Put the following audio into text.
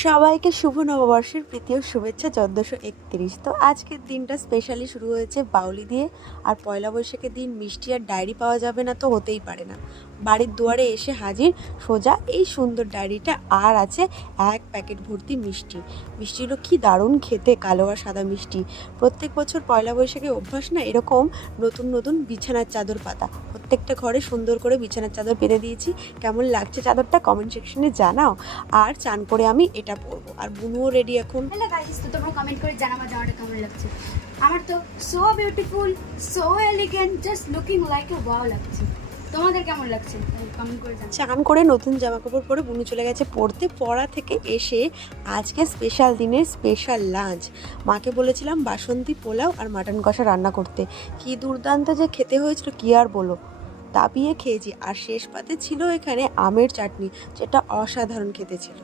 সবাইকে শুভ নববর্ষের প্রীতি ও শুভেচ্ছা 1431। তো আজকের দিনটা স্পেশালি শুরু হয়েছে বাউলি দিয়ে। আর পয়লা বৈশাখের দিন মিষ্টি আর ডায়েরি পাওয়া যাবে না তো হতেই পারে না। বাড়ির দুয়ারে এসে হাজির সোজা এই সুন্দর ডায়েরিটা, আর আছে এক প্যাকেট ভর্তি মিষ্টি। মিষ্টিগুলো কি দারুণ খেতে, কালো আর সাদা মিষ্টি। প্রত্যেক বছর পয়লা বৈশাখে অভ্যাস না এরকম নতুন নতুন বিছানার চাদর পাতা। প্রত্যেকটা ঘরে সুন্দর করে বিছানার চাদর পেতে দিয়েছি। কেমন লাগছে চাদরটা কমেন্ট সেকশনে জানাও। আর চান করে আমি এটা পরবো, আর বুনুও রেডি এখন। হ্যালো গাইস, তো তোমরা কমেন্ট করে জানাবা জামাটা কেমন লাগছে। আমার তো so beautiful, so elegant, just looking like a wow লাগছে। তোমাদের কেমন লাগছে কমেন্ট করে জানাও। চান করে নতুন জামা কাপড় পরে বুনু চলে গেছে পড়তে। পড়া থেকে এসে আজকে স্পেশাল দিনের স্পেশাল লাঞ্চ। মাকে বলেছিলাম বাসন্তী পোলাও আর মাটন কষা রান্না করতে। কি দুর্দান্ত যে খেতে হয়েছিল কি আর বলো, দাবিয়ে খেয়েছি। আর শেষ পাতে ছিল এখানে আমের চাটনি, যেটা অসাধারণ খেতে ছিল।